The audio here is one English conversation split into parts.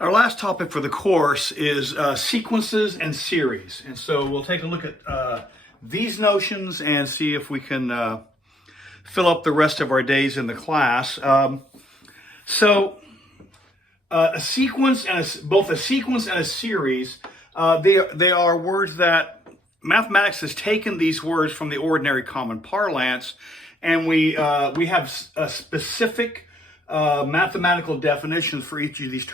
Our last topic for the course is sequences and series. And so we'll take a look at these notions and see if we can fill up the rest of our days in the class. A sequence and both a sequence and a series, they are words that mathematics has taken these words from the ordinary common parlance, and we have a specific mathematical definitions for each of these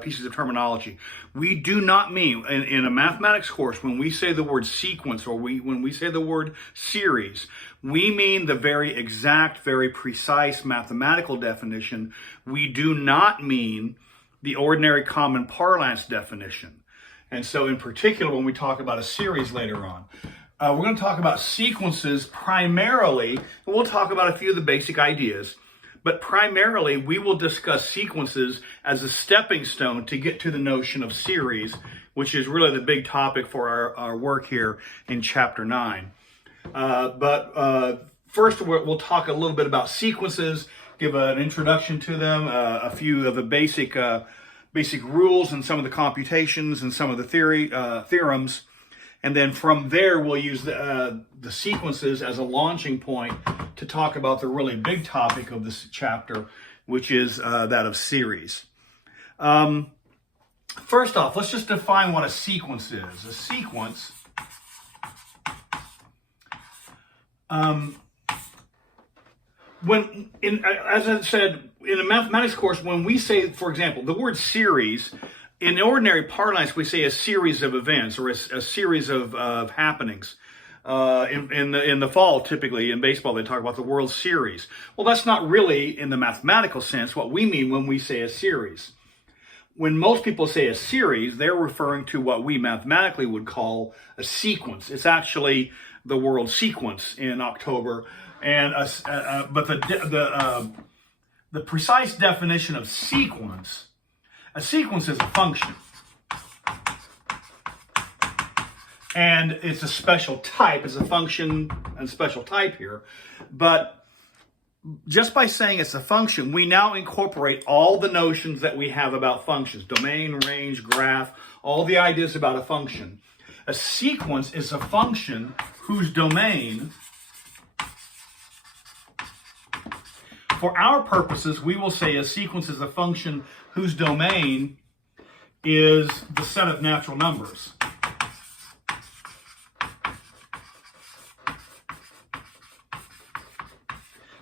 pieces of terminology. We do not mean, in a mathematics course, when we say the word sequence or when we say the word series, we mean the very exact, very precise mathematical definition. We do not mean the ordinary common parlance definition. And so in particular, when we talk about a series later on, we're going to talk about sequences primarily, and we'll talk about a few of the basic ideas. But primarily, we will discuss sequences as a stepping stone to get to the notion of series, which is really the big topic for our work here in Chapter 9. First, we'll talk a little bit about sequences, give an introduction to them, a few of the basic rules and some of the computations and some of the theorems. And then from there, we'll use the sequences as a launching point to talk about the really big topic of this chapter, which is that of series. First off, let's just define what a sequence is. A sequence, as I said, in a mathematics course, when we say, for example, the word series, in ordinary parlance, we say a series of events or a series of happenings. In the fall, typically in baseball, they talk about the World Series. Well, that's not really, in the mathematical sense, what we mean when we say a series. When most people say a series, they're referring to what we mathematically would call a sequence. It's actually the World Sequence in October, and but the precise definition of sequence. A sequence is a function, and it's a special type. It's a function and special type here. But just by saying it's a function, we now incorporate all the notions that we have about functions: domain, range, graph, all the ideas about a function. A sequence is a function whose domain, for our purposes, we will say a sequence is a function whose domain is the set of natural numbers.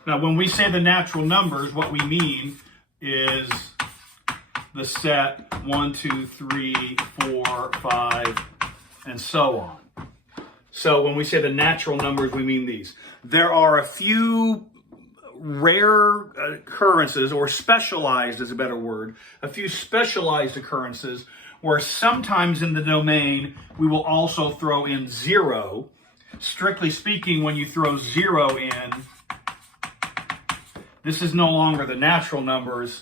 Now, when we say the natural numbers, what we mean is the set 1, 2, 3, 4, 5, and so on. So when we say the natural numbers, we mean these. There are a few rare occurrences, or specialized is a better word, a few specialized occurrences where sometimes in the domain we will also throw in 0. Strictly speaking, when you throw 0 in, this is no longer the natural numbers.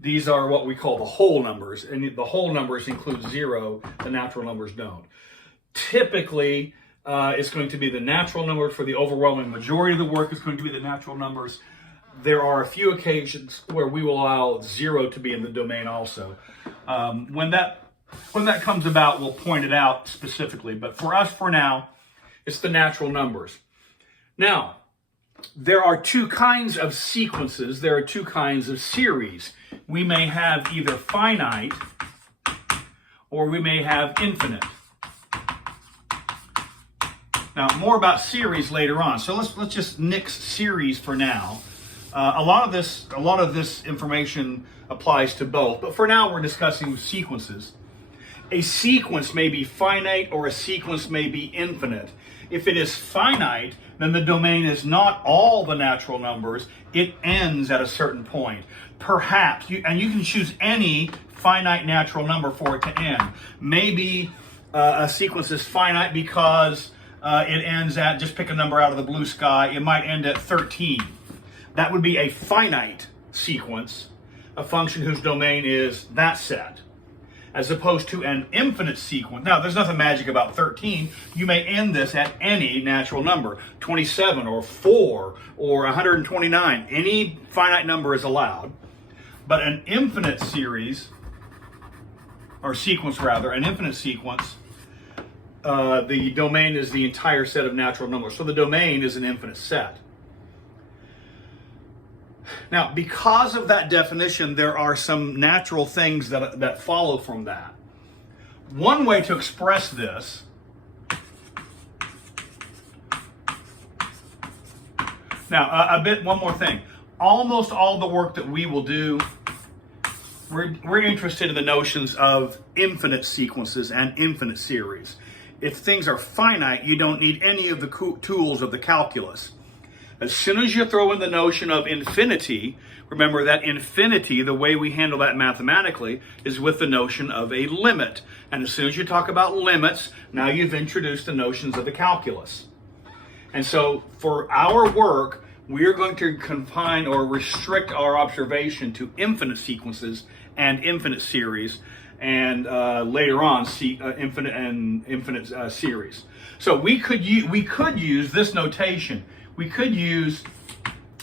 These are what we call the whole numbers, and the whole numbers include 0, the natural numbers don't. Typically, it's going to be the natural number. For the overwhelming majority of the work, it's going to be the natural numbers. There are a few occasions where we will allow 0 to be in the domain also. When that comes about, we'll point it out specifically. But for us, for now, it's the natural numbers. Now, there are two kinds of sequences. There are two kinds of series. We may have either finite or we may have infinite. Now, more about series later on. So let's just nix series for now. A lot of this information applies to both, but for now we're discussing sequences. A sequence may be finite or a sequence may be infinite. If it is finite, then the domain is not all the natural numbers. It ends at a certain point. Perhaps, you can choose any finite natural number for it to end. Maybe a sequence is finite because it ends at, just pick a number out of the blue sky, it might end at 13. That would be a finite sequence, a function whose domain is that set, as opposed to an infinite sequence. Now, there's nothing magic about 13. You may end this at any natural number, 27 or 4 or 129. Any finite number is allowed. But an infinite series, or sequence rather, an infinite sequence, the domain is the entire set of natural numbers. So the domain is an infinite set. Now, because of that definition, there are some natural things that follow from that. One way to express this now, one more thing. Almost all the work that we will do, we're interested in the notions of infinite sequences and infinite series. If things are finite, you don't need any of the tools of the calculus. As soon as you throw in the notion of infinity, remember that infinity, the way we handle that mathematically, is with the notion of a limit. And as soon as you talk about limits, now you've introduced the notions of the calculus. And so for our work, we are going to confine or restrict our observation to infinite sequences and infinite series, and later on, infinite and infinite series. So we could use this notation. We could use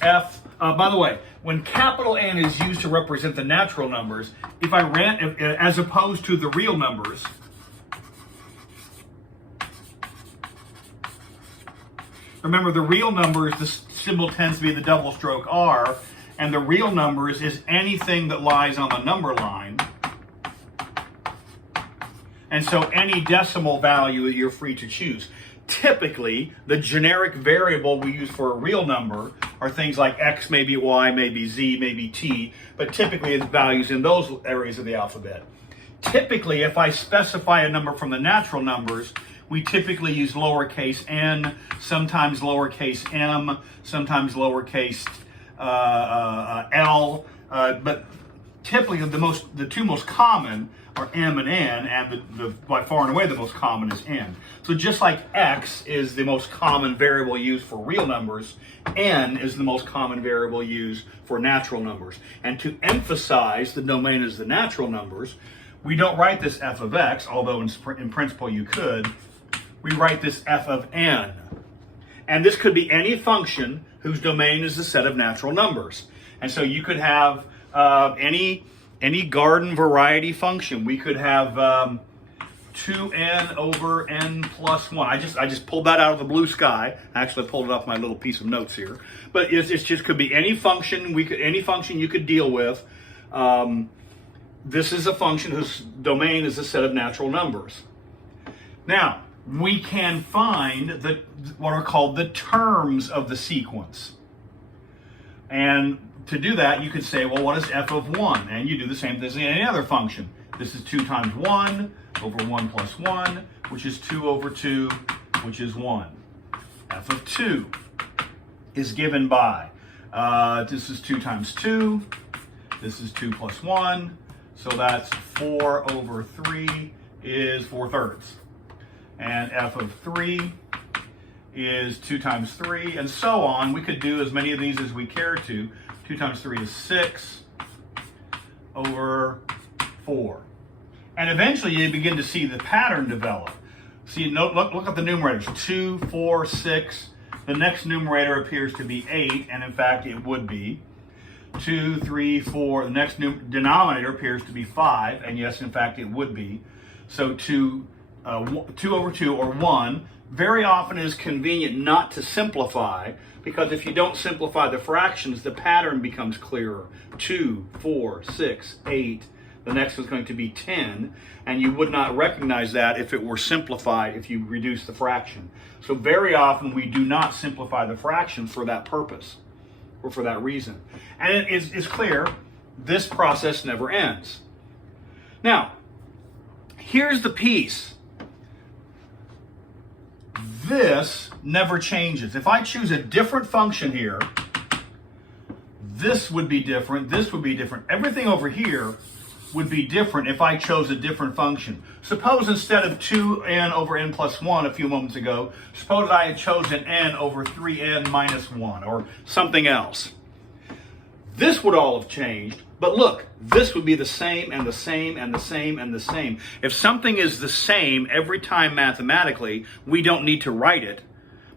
f. By the way, when capital N is used to represent the natural numbers, as opposed to the real numbers, remember the real numbers, the symbol tends to be the double stroke R, and the real numbers is anything that lies on the number line. And so any decimal value you're free to choose. Typically, the generic variable we use for a real number are things like X, maybe Y, maybe Z, maybe T, but typically it's values in those areas of the alphabet. Typically, if I specify a number from the natural numbers, we typically use lowercase n, sometimes lowercase m, sometimes lowercase l, but typically the two most common are m and n, and by far and away the most common is n. So just like x is the most common variable used for real numbers, n is the most common variable used for natural numbers. And to emphasize the domain as the natural numbers, we don't write this f of x, although in principle you could. We write this f of n. And this could be any function whose domain is the set of natural numbers. And so you could have any garden variety function. We could have 2n over n plus 1. I just pulled that out of the blue sky. Actually, I pulled it off my little piece of notes here. But it just could be any function. Any function you could deal with. This is a function whose domain is a set of natural numbers. Now, we can find what are called the terms of the sequence. And to do that, you could say, well, what is f of 1? And you do the same thing as any other function. This is 2 times 1 over 1 plus 1, which is 2 over 2, which is 1. F of 2 is given by, this is 2 times 2, this is 2 plus 1, so that's 4 over 3 is 4/3. And f of 3 is 2 times 3, and so on. We could do as many of these as we care to. 2 times 3 is 6 over 4. And eventually you begin to see the pattern develop. See, look at the numerators. 2, 4, 6. The next numerator appears to be 8, and in fact it would be. 2, 3, 4. The next denominator appears to be 5, and yes, in fact it would be. So 2 over 2, or 1, very often is convenient not to simplify, because if you don't simplify the fractions, the pattern becomes clearer. 2, 4, 6, 8. The next one's going to be 10, and you would not recognize that if it were simplified, if you reduce the fraction. So very often we do not simplify the fraction for that purpose, or for that reason. And it is clear, this process never ends. Now, here's the piece. This never changes. If I choose a different function here, this would be different, this would be different. Everything over here would be different if I chose a different function. Suppose instead of 2n over n plus 1 a few moments ago, suppose I had chosen n over 3n minus 1 or something else. This would all have changed, but look, this would be the same and the same and the same and the same. If something is the same every time mathematically, we don't need to write it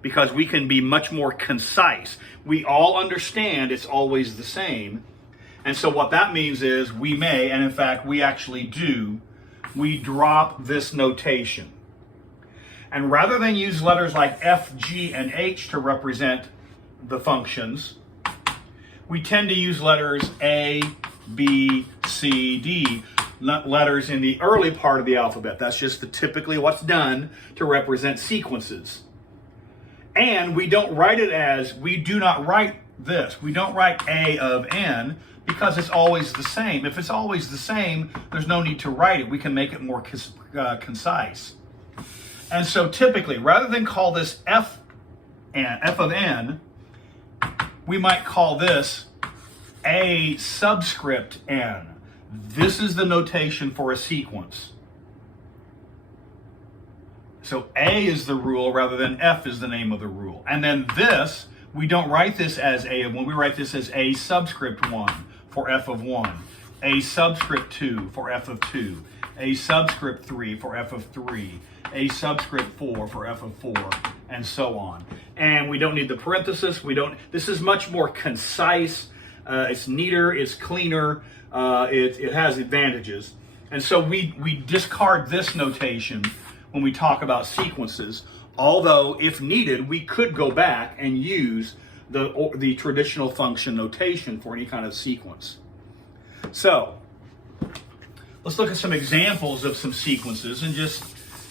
because we can be much more concise. We all understand it's always the same. And so what that means is we may, and in fact we actually do, we drop this notation. And rather than use letters like F, G, and H to represent the functions, we tend to use letters A, B, C, D, letters in the early part of the alphabet. That's just typically what's done to represent sequences. And we don't write it as, we do not write this. We don't write A of N because it's always the same. If it's always the same, there's no need to write it. We can make it more concise. And so typically, rather than call this F of N, we might call this A subscript N. This is the notation for a sequence. So A is the rule rather than F is the name of the rule. And then this, we don't write this as A of 1, we write this as A subscript 1 for F of 1, A subscript 2 for F of 2, A subscript 3 for F of 3, A subscript 4 for F of 4, and so on. And we don't need the parenthesis, this is much more concise, it's neater, it's cleaner, it has advantages. And so we discard this notation when we talk about sequences, although if needed, we could go back and use the traditional function notation for any kind of sequence. So let's look at some examples of some sequences and just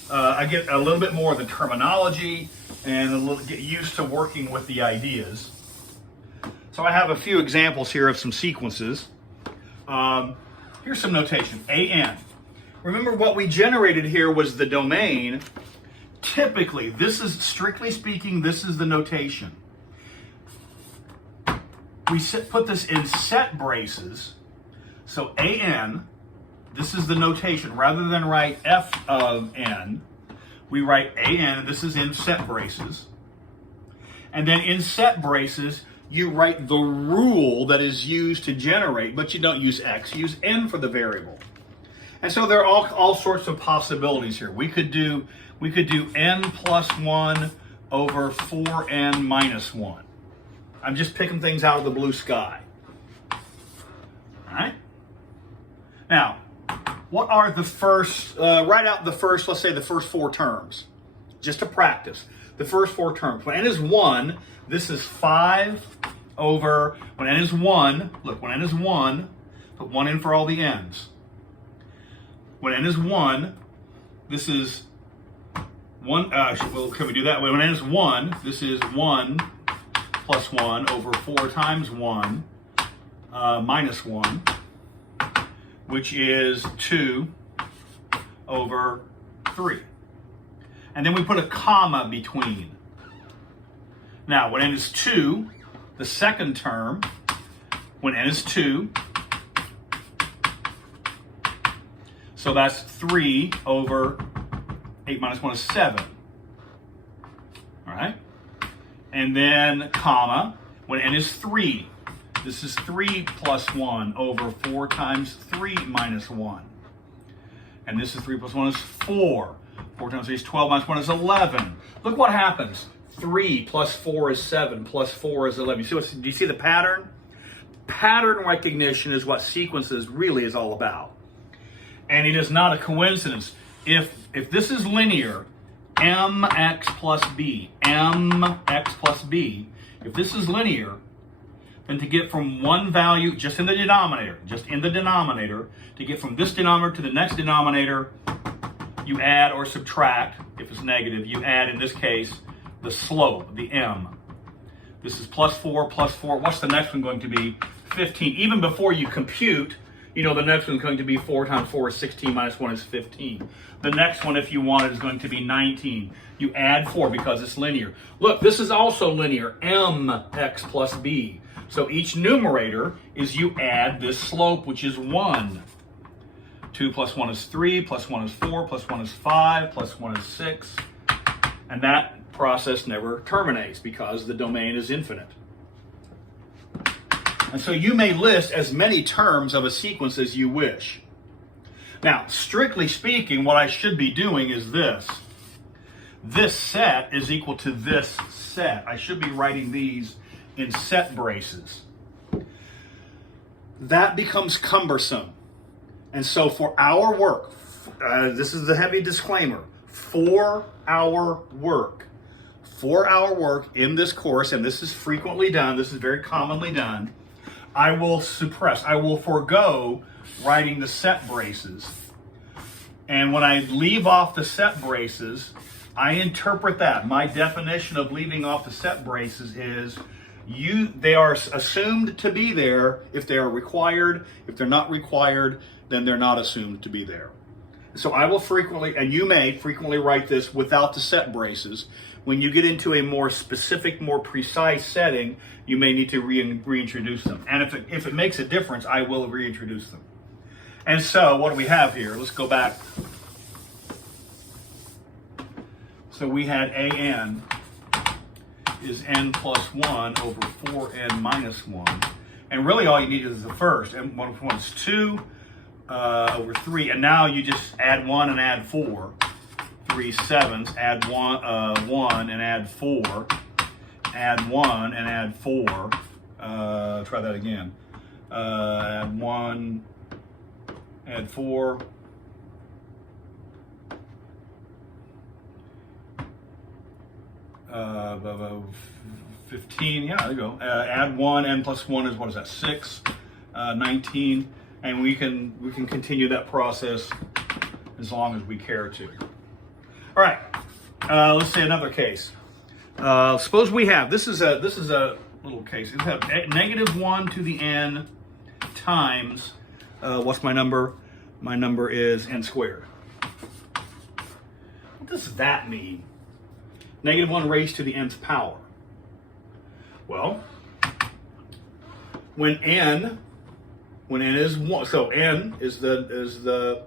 I get a little bit more of the terminology and get used to working with the ideas. So I have a few examples here of some sequences. Here's some notation, AN. Remember what we generated here was the domain. Typically, this is, strictly speaking, this is the notation. We put this in set braces. So AN, this is the notation. Rather than write F of N, we write AN, and this is in set braces. And then in set braces, you write the rule that is used to generate, but you don't use X, you use N for the variable. And so there are all sorts of possibilities here. We could do N plus 1 over 4N minus 1. I'm just picking things out of the blue sky. All right? Now, what are the first, write out the first, let's say the first 4 terms, just to practice. The first 4 terms. When N is 1, this is 5 over, when N is 1, look, when N is 1, put 1 in for all the N's. When N is 1, this is 1, well, can we do that? When N is 1, this is 1 plus 1 over 4 times 1 minus 1, which is 2 over 3. And then we put a comma between. Now, when N is 2, the second term, when N is 2, so that's 3 over 8 minus 1 is 7. All right? And then comma, when N is 3, this is 3 plus 1 over 4 times 3 minus 1. And this is 3 plus 1 is 4. 4 times 3 is 12 minus 1 is 11. Look what happens. 3 plus 4 is 7 plus 4 is 11. Do you see the pattern? Pattern recognition is what sequences really is all about. And it is not a coincidence. If this is linear, mx plus b, if this is linear, then to get from one value, just in the denominator, to get from this denominator to the next denominator, you add or subtract. If it's negative, you add, in this case, the slope, the m. This is plus 4. What's the next one going to be? 15. Even before you compute, you know the next one's going to be 4 times 4 is 16 minus 1 is 15. The next one, if you want it, is going to be 19. You add 4 because it's linear. Look, this is also linear, mx plus b. So each numerator is you add this slope, which is 1. 2 plus 1 is 3, plus 1 is 4, plus 1 is 5, plus 1 is 6. And that process never terminates because the domain is infinite. And so you may list as many terms of a sequence as you wish. Now, strictly speaking, what I should be doing is this. This set is equal to this set. I should be writing these in set braces. that becomes cumbersome. And so for our work, this is the heavy disclaimer, for our work in this course, and this is frequently done, this is very commonly done, I will forego writing the set braces. And when I leave off the set braces, I interpret that. My definition of leaving off the set braces is they are assumed to be there if they are required. If they're not required, then they're not assumed to be there. So I will frequently, and you may frequently write this without the set braces. When you get into a more specific, more precise setting, you may need to reintroduce them. And if it makes a difference, I will reintroduce them. And so what do we have here? Let's go back. So we had an is n plus 1 over 4n minus 1. And really all you need is the first. And 1 is 2 over 3. And now you just add 1 and add 4. 3 sevens, add 1 and add 4. Add 1 and add 4. Try that again. Add 1, add 4. Uh, 15, yeah, there you go. Add 1, n plus 1 is, what is that, 6, 19, and we can continue that process as long as we care to. All right, let's say another case. Suppose we have, this is a little case. We have negative 1 to the n times, what's my number? My number is n squared. What does that mean? Negative 1 raised to the nth power. Well, when n is 1, so n is the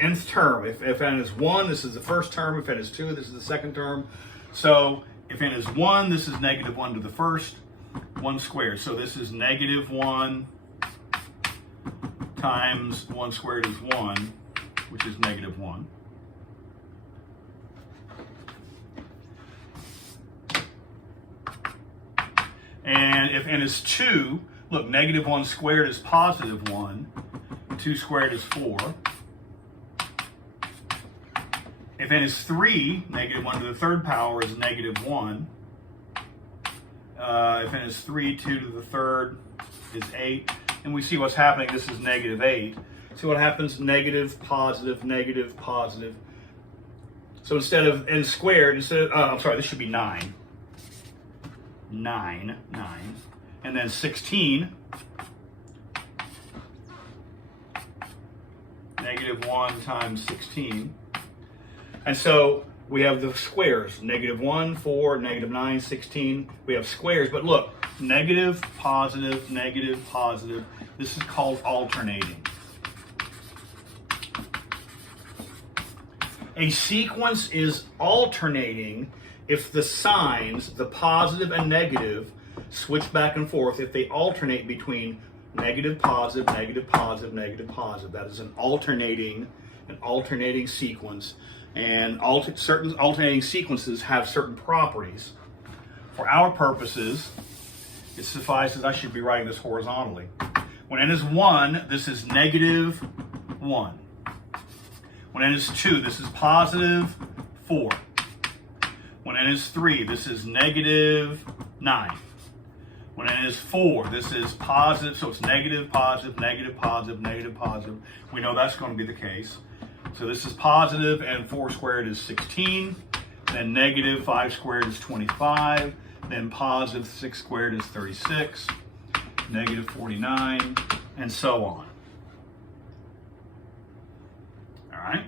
nth term. If n is 1, this is the first term. If n is 2, this is the second term. So if n is 1, this is negative 1 to the first, 1 squared. So this is negative 1 times 1 squared is 1, which is negative 1. And if n is 2, look, negative 1 squared is positive 1. 2 squared is 4. If n is 3, negative 1 to the third power is negative 1. If n is 3, 2 to the third is 8. And we see what's happening. This is negative 8. See what happens? Negative, positive, negative, positive. So instead of n squared, I'm sorry, this should be 9. 9. And then 16. Negative 1 times 16. And so we have the squares. Negative 1, 4, negative 9, 16. We have squares. But look, negative, positive, negative, positive. This is called alternating. A sequence is alternating if the signs, the positive and negative, switch back and forth, if they alternate between negative, positive, negative, positive, negative, positive. That is an alternating sequence. And certain alternating sequences have certain properties. For our purposes, it suffices, I should be writing this horizontally. When n is 1, this is negative 1. When n is 2, this is positive 4. When n is 3, this is negative 9. When n is 4, this is positive, so it's negative, positive, negative, positive, negative, positive. We know that's going to be the case. So this is positive, and 4 squared is 16. Then negative 5 squared is 25. Then positive 6 squared is 36. Negative 49, and so on. All right.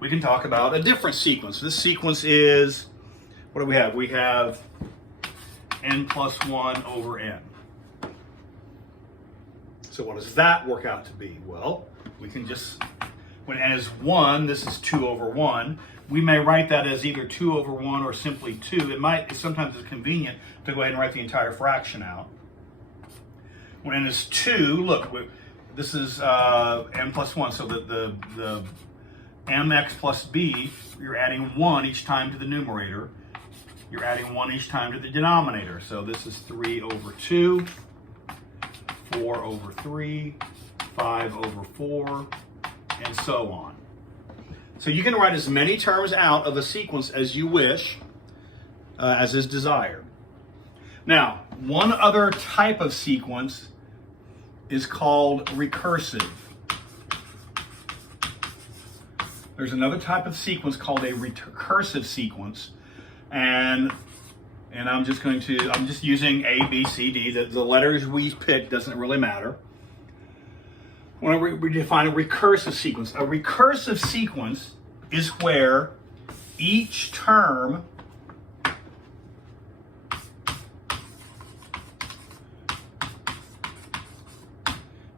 We can talk about a different sequence. This sequence is, what do we have? We have n plus 1 over n. So what does that work out to be? Well, we can just, when n is 1, this is 2 over 1. We may write that as either 2 over 1 or simply 2. Sometimes it's convenient to go ahead and write the entire fraction out. When n is 2, look, this is n plus 1, so that the mx plus b, you're adding 1 each time to the numerator. you're adding 1 each time to the denominator. So this is 3 over 2, 4 over 3, 5 over 4, and so on. So you can write as many terms out of a sequence as you wish, as is desired. Now, one other type of sequence is called recursive. There's another type of sequence called a recursive sequence, and I'm just using A, B, C, D. The letters we pick doesn't really matter. When we define a recursive sequence is where each term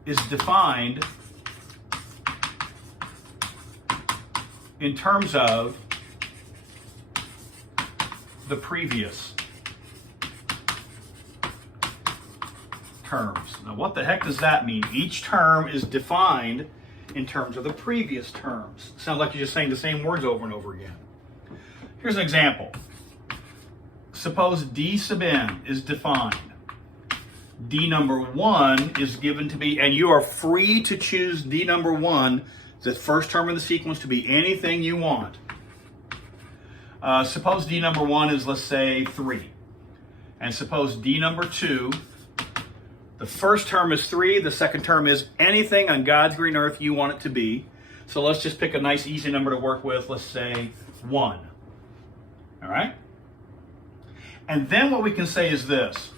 is defined in terms of the previous terms. Now, what the heck does that mean? Each term is defined in terms of the previous terms. Sounds like you're just saying the same words over and over again. Here's an example. Suppose D sub n is defined. D number 1 is given to be, and you are free to choose D number 1, the first term of the sequence, to be anything you want. Suppose D number 1 is, let's say, 3. And suppose D number 2, the first term is 3, the second term is anything on God's green earth you want it to be. So let's just pick a nice easy number to work with, let's say 1. All right? And then what we can say is this.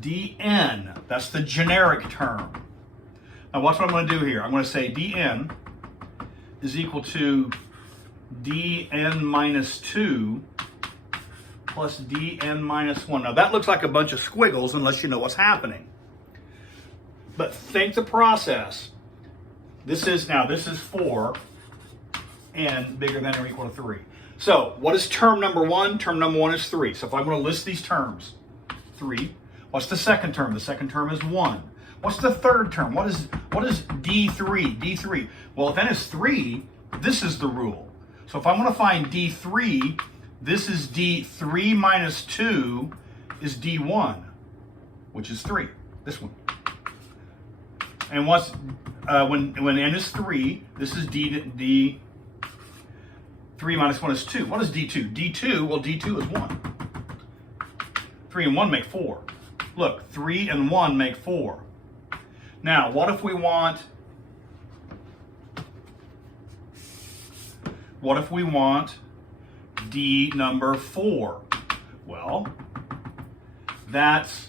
Dn, that's the generic term. Now watch what I'm going to do here. I'm going to say Dn is equal to Dn minus 2 plus Dn minus 1. Now that looks like a bunch of squiggles unless you know what's happening. But think the process. This is 4, n bigger than or equal to 3. So what is term number 1? Term number 1 is 3. So if I'm going to list these terms, 3. What's the second term? The second term is 1. What's the third term? What is D3? D3. Well, if n is 3, this is the rule. So if I want to find D3, this is D3 minus 2 is D1, which is 3. This one. And what's when n is 3, this is D3 minus 1 is 2. What is D2? D2, well, D2 is 1. 3 and 1 make 4. Look, 3 and 1 make 4. Now, what if we want D number 4? Well, that's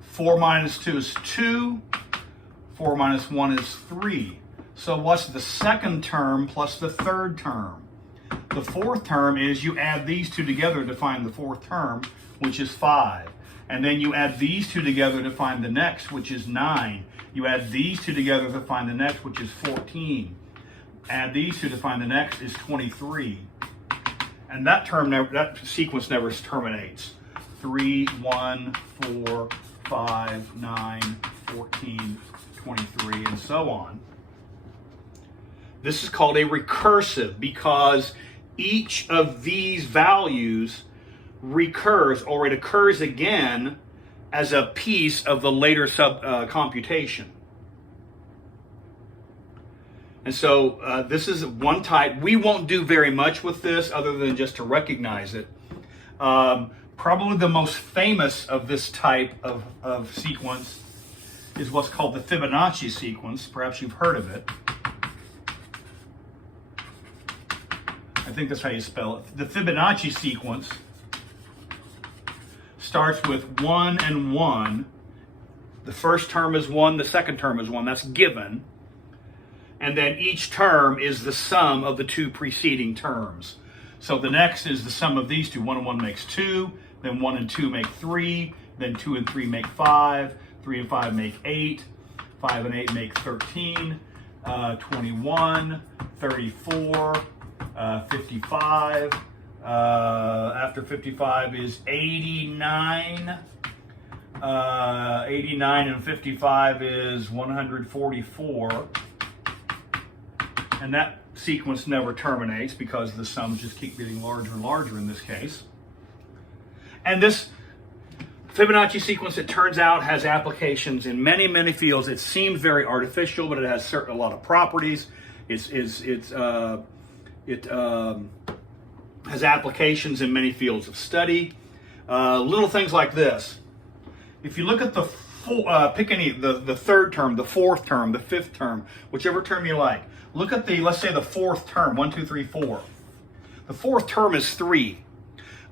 4 minus 2 is 2. 4 minus 1 is 3. So what's the second term plus the third term? The fourth term is you add these two together to find the fourth term, which is 5. And then you add these two together to find the next, which is 9. You add these two together to find the next, which is 14. Add these two to find the next is 23. And that sequence never terminates. 3, 1, 4, 5, 9, 14, 23, and so on. This is called a recursive because each of these values recurs, or it occurs again as a piece of the later computation. And so this is one type. We won't do very much with this other than just to recognize it. Probably the most famous of this type of sequence is what's called the Fibonacci sequence. Perhaps you've heard of it. I think that's how you spell it. The Fibonacci sequence starts with 1 and 1. The first term is 1, the second term is 1. That's given. And then each term is the sum of the two preceding terms. So the next is the sum of these two. 1 and 1 makes 2, then 1 and 2 make 3, then 2 and 3 make 5, 3 and 5 make 8, 5 and 8 make 13, 21, 34, 55. After 55 is 89. 89 and 55 is 144. And that sequence never terminates because the sums just keep getting larger and larger in this case. And this Fibonacci sequence, it turns out, has applications in many, many fields. It seems very artificial, but it has a lot of properties. It has applications in many fields of study. Little things like this. If you look at the pick any the third term, the fourth term, the fifth term, whichever term you like. Look at let's say the fourth term, 1, 2, 3, 4. The fourth term is 3.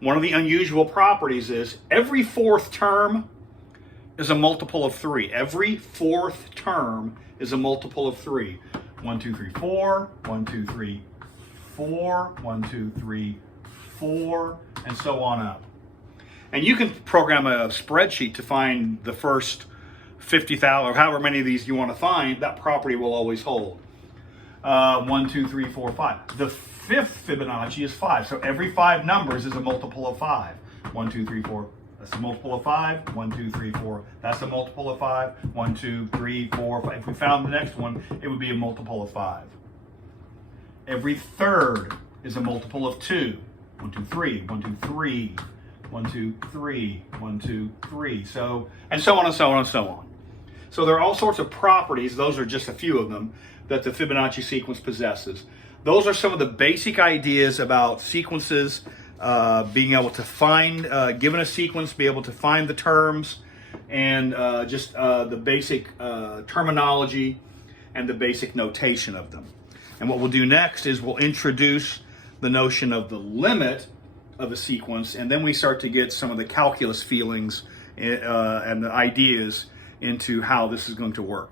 One of the unusual properties is every fourth term is a multiple of 3. Every fourth term is a multiple of 3. 1, 2, 3, 4, 1, 2, 3, 4, 1, 2, 3, 4, and so on up. And you can program a spreadsheet to find the first 50,000 or however many of these you want to find. That property will always hold. 1, 2, 3, 4, 5. The fifth Fibonacci is 5. So every 5 numbers is a multiple of 5. 1, 2, 3, 4. That's a multiple of 5. 1, 2, 3, 4. That's a multiple of 5. 1, 2, 3, 4, 5. If we found the next one, it would be a multiple of 5. Every third is a multiple of 2. 1, 2, 3. 1, 2, 3. 1, 2, 3. 1, 2, 3. So, and so on and so on and so on. So there are all sorts of properties, those are just a few of them, that the Fibonacci sequence possesses. Those are some of the basic ideas about sequences, being able to find, given a sequence, be able to find the terms, and just the basic terminology and the basic notation of them. And what we'll do next is we'll introduce the notion of the limit of a sequence, and then we start to get some of the calculus feelings and the ideas into how this is going to work.